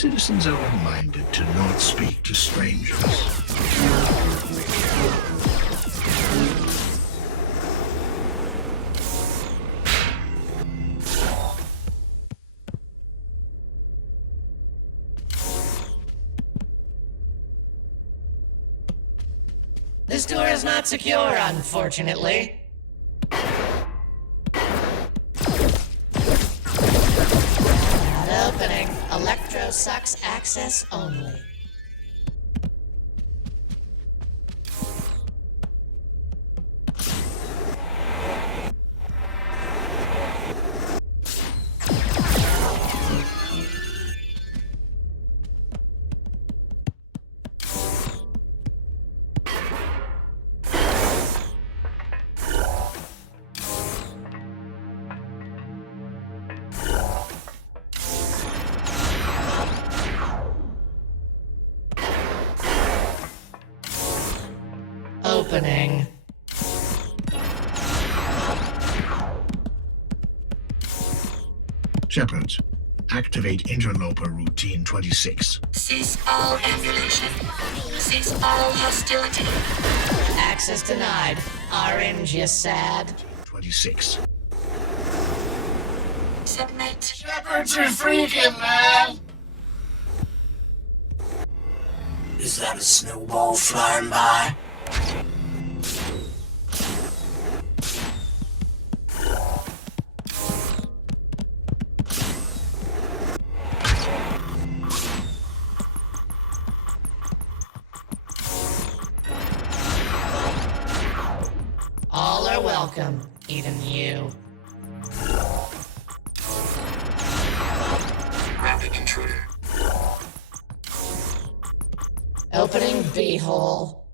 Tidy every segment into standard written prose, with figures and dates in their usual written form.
Citizens are reminded to not speak to strangers. This door is not secure, unfortunately. Not opening. Electro sucks access only. Opening. Shepard, activate interloper routine 26. Cease all emulation. Cease all hostility. Access denied. Orange, you sad. 26. Submit. Shepard, you're freaking, man! Is that a snowball flying by? All are welcome, even you. Rapid intruder. Opening B-hole.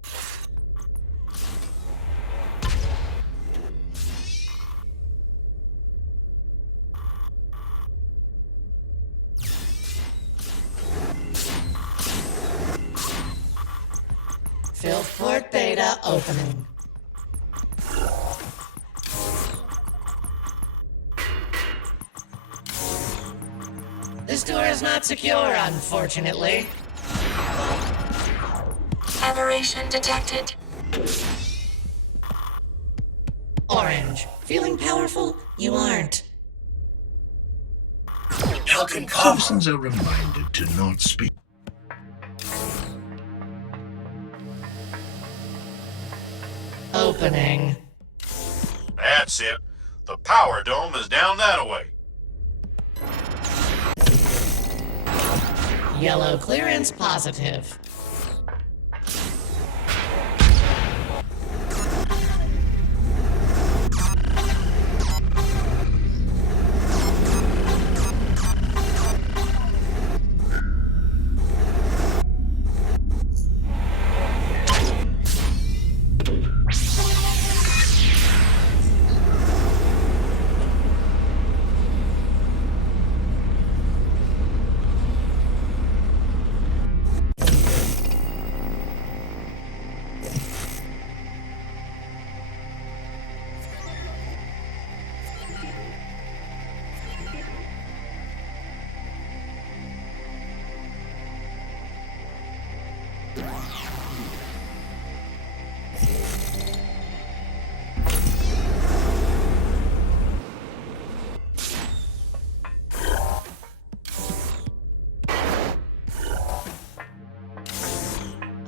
Filth port beta opening. This door is not secure, unfortunately. Aberration detected. Orange. Feeling powerful? You aren't. You can come. Citizens are reminded to not speak. Opening. That's it. The power dome is down that way. Yellow clearance positive.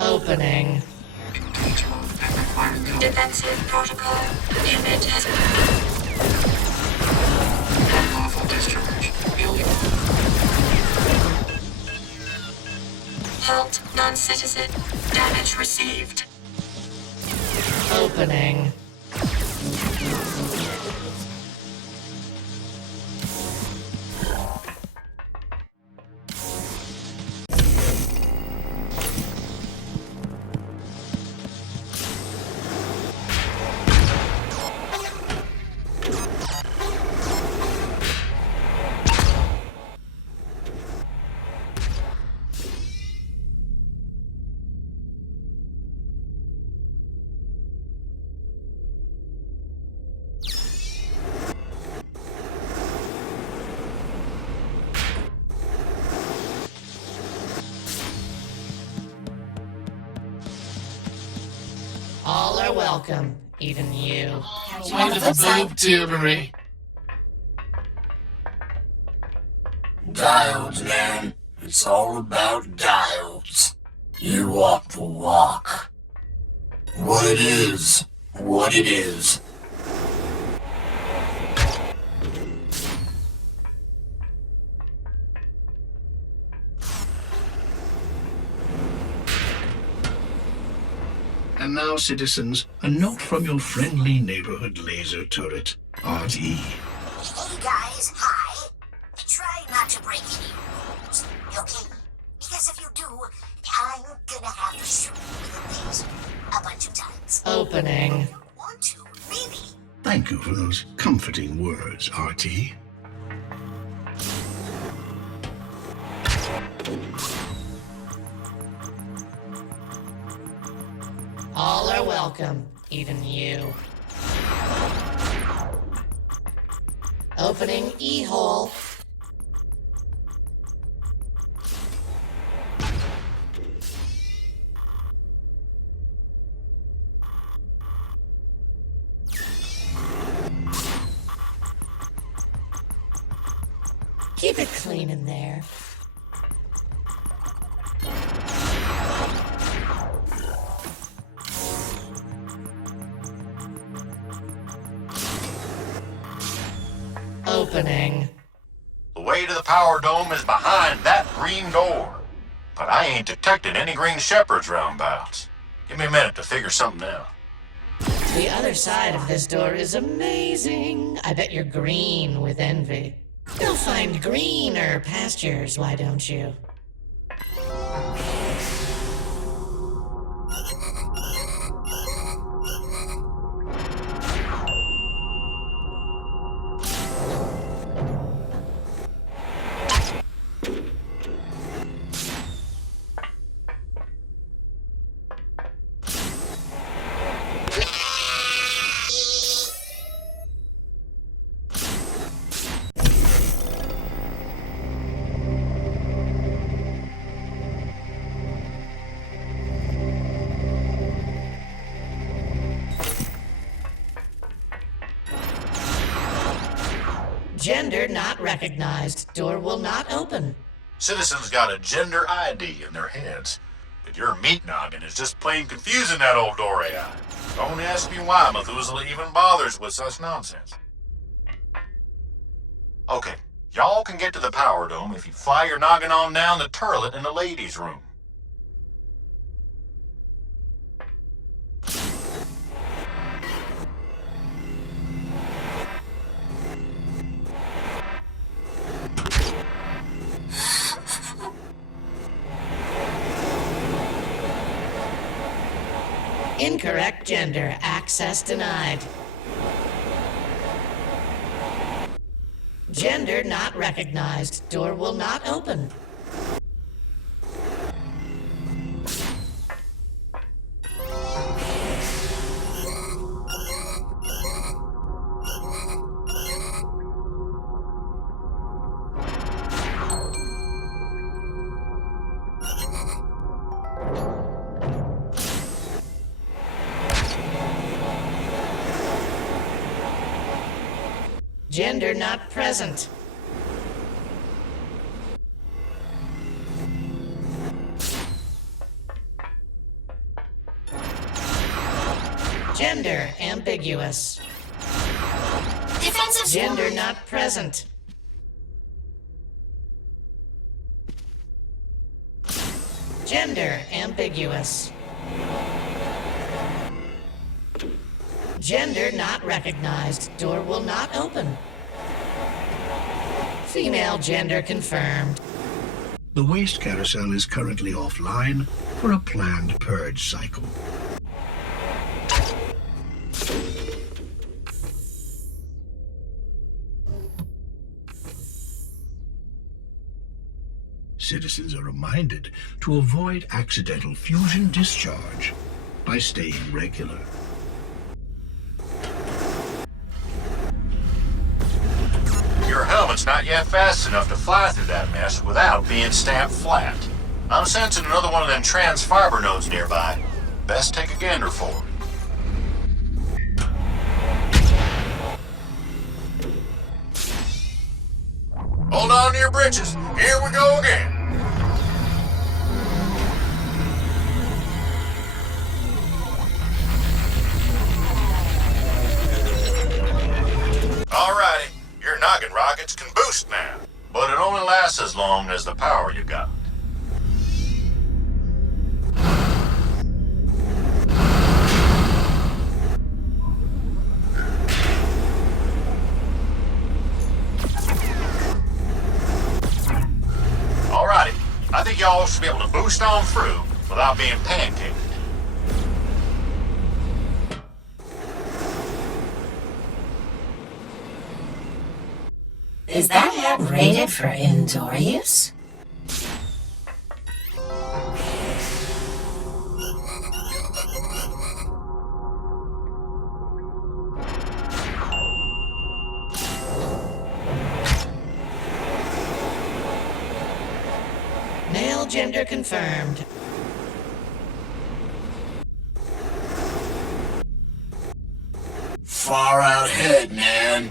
Opening. Defensive protocol. Unit has unlawful discharge. Illegal. Halt. Non-citizen. Damage received. Opening. welcome, even you. Way to the boob tubery. Diodes, man. It's all about diodes. You walk the walk. What it is. What it is. And now, citizens, a note from your friendly neighborhood laser turret, RT. Hey guys, hi. Try not to break any rules, okay? Because if you do, I'm gonna have to shoot you with a laser a bunch of times. Opening. You want to, really? Thank you for those comforting words, RT. All are welcome, even you. Opening E-hole. Keep it clean in there. Opening. The way to the power dome is behind that green door. But I ain't detected any green shepherds roundabouts. Give me a minute to figure something out. The other side of this door is amazing. I bet you're green with envy. You'll find greener pastures, why don't you? Gender not recognized. Door will not open. Citizens got a gender ID in their heads. But your meat noggin is just plain confusing that old door AI. Don't ask me why Methuselah even bothers with such nonsense. Okay, y'all can get to the power dome if you fly your noggin on down the turlet in the ladies' room. Incorrect gender. Access denied. Gender not recognized. Door will not open. Gender not present. Gender ambiguous. Defensive Gender squad. not present. Gender ambiguous. Gender not recognized. Door will not open. Female gender confirmed. The waste carousel is currently offline for a planned purge cycle. Citizens are reminded to avoid accidental fusion discharge by staying regular. Your helmet's not yet fast enough to fly through that mess without being stamped flat. I'm sensing another one of them trans fiber nodes nearby. Best take a gander for it. Hold on to your britches. Here we go again. Alrighty, your noggin rockets can boost now, but it only lasts as long as the power you got. Alrighty, I think y'all should be able to boost on through without being pancaked. Is that head rated for indoor use? Male gender confirmed. Far out head, man.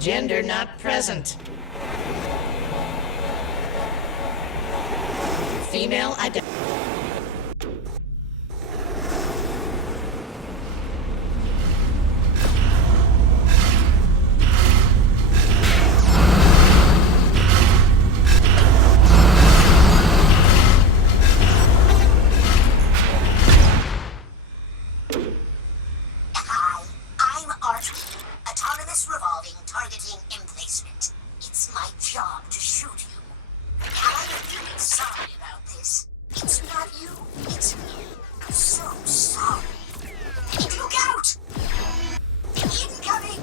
Gender not present. Female identity. Hi, I'm Archer. Autonomous revolving targeting emplacement. It's my job to shoot you. I'm really sorry about this. It's not you, it's me. So sorry. Look out! Incoming!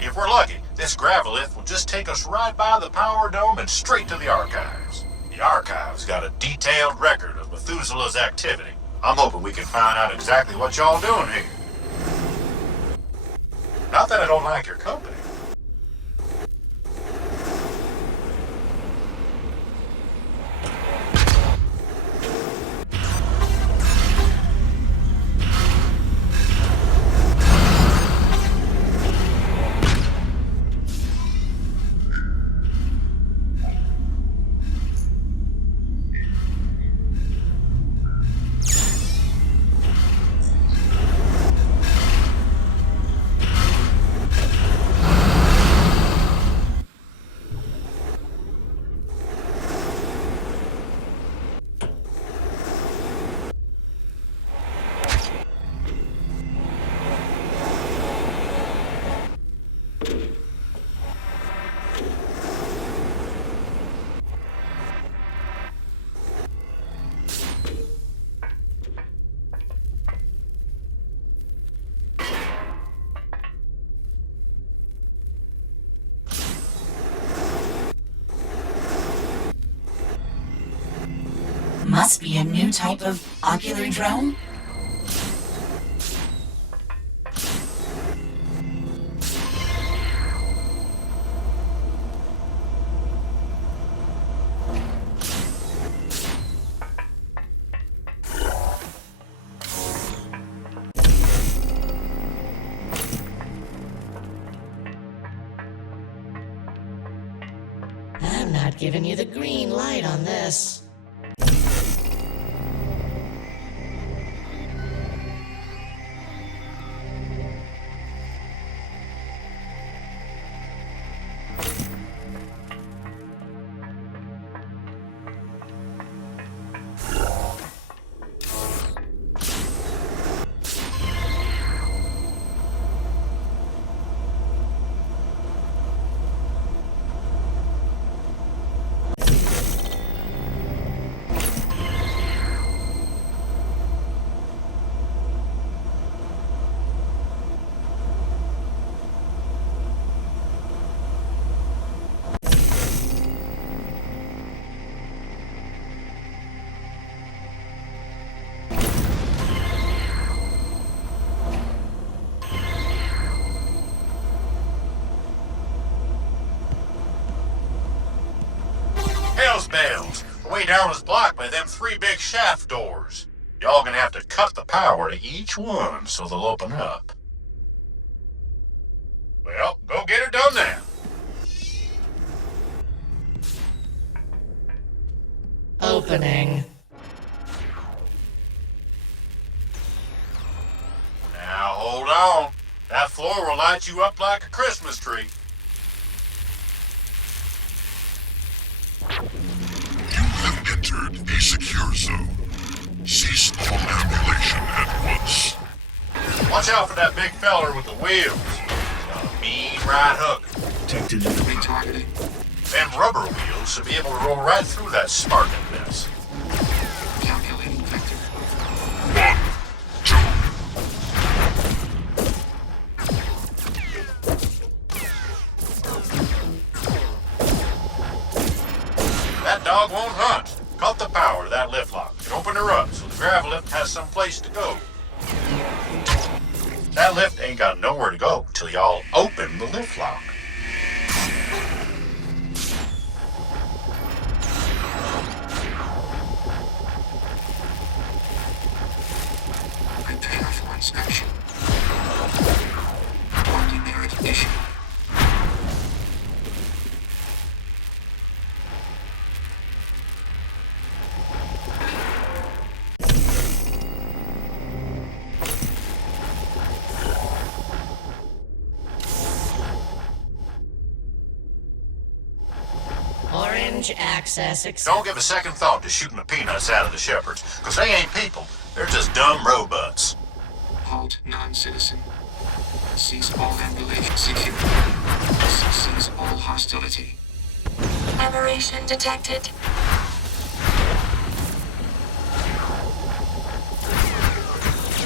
If we're lucky, this gravelith will just take us right by the power dome and straight to the archives. The archives got a detailed record of Methuselah's activity. I'm hoping we can find out exactly what y'all doing here. Not that I don't like your company. Must be a new type of ocular drone. I'm not giving you the green light on this. Hell's bells. The way down is blocked by them 3 big shaft doors. Y'all gonna have to cut the power to each one so they'll open up. Well, go get it done now. Opening. Now hold on. That floor will light you up like a Christmas tree. You have entered a secure zone. Cease all ambulation at once. Watch out for that big feller with the wheels. He's got a mean right hook. Detected. Retargeting. Them rubber wheels should be able to roll right through that sparking mess. Calculating vector. 1, 2. That dog won't hunt. Cut the power to that lift lock and open her up so the gravel lift has some place to go. That lift ain't got nowhere to go till y'all open the lift lock. Prepare for inspection. Ordinary condition. Orange access Don't give a second thought to shooting the peanuts out of the shepherds, because they ain't people. They're just dumb robots. Halt non-citizen. Cease all ambulation. Secure. Cease all hostility. Aberration detected.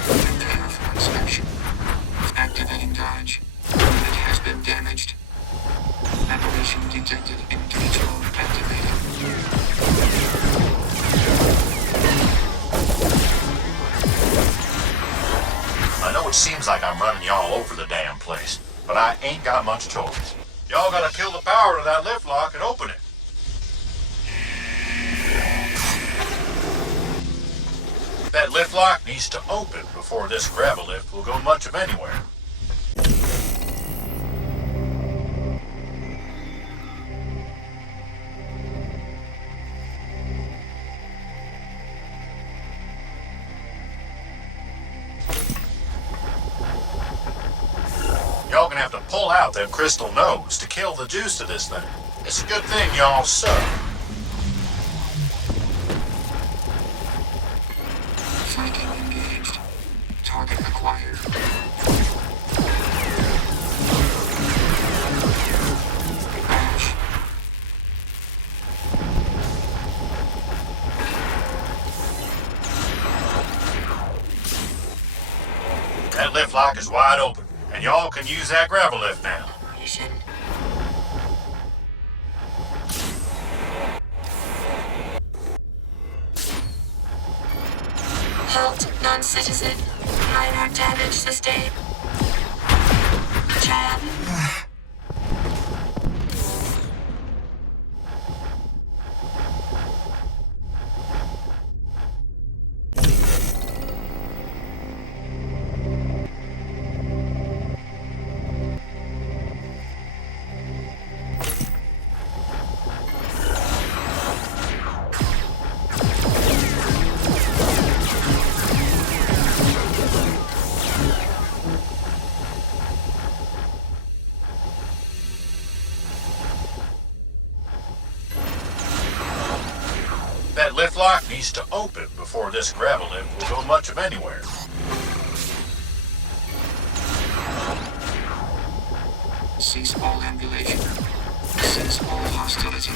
Prepare for inspection. Activating dodge. It has been damaged. Aberration detected. Engage mode activated. I know it seems like I'm running y'all over the damn place, but I ain't got much choice. Y'all gotta kill the power to that lift lock and open it. That lift lock needs to open before this gravel lift will go much of anywhere. Y'all gonna have to pull out them crystal nose to kill the juice to this thing. It's a good thing y'all suck. Flanking engaged. Target acquired. Crash. That lift lock is wide open, and y'all can use that gravel lift now. Mission. Halt, non-citizen. Minor damage sustained. Chad. That lift lock needs to open before this gravel lift will go much of anywhere. Cease all ambulation. Cease all hostility.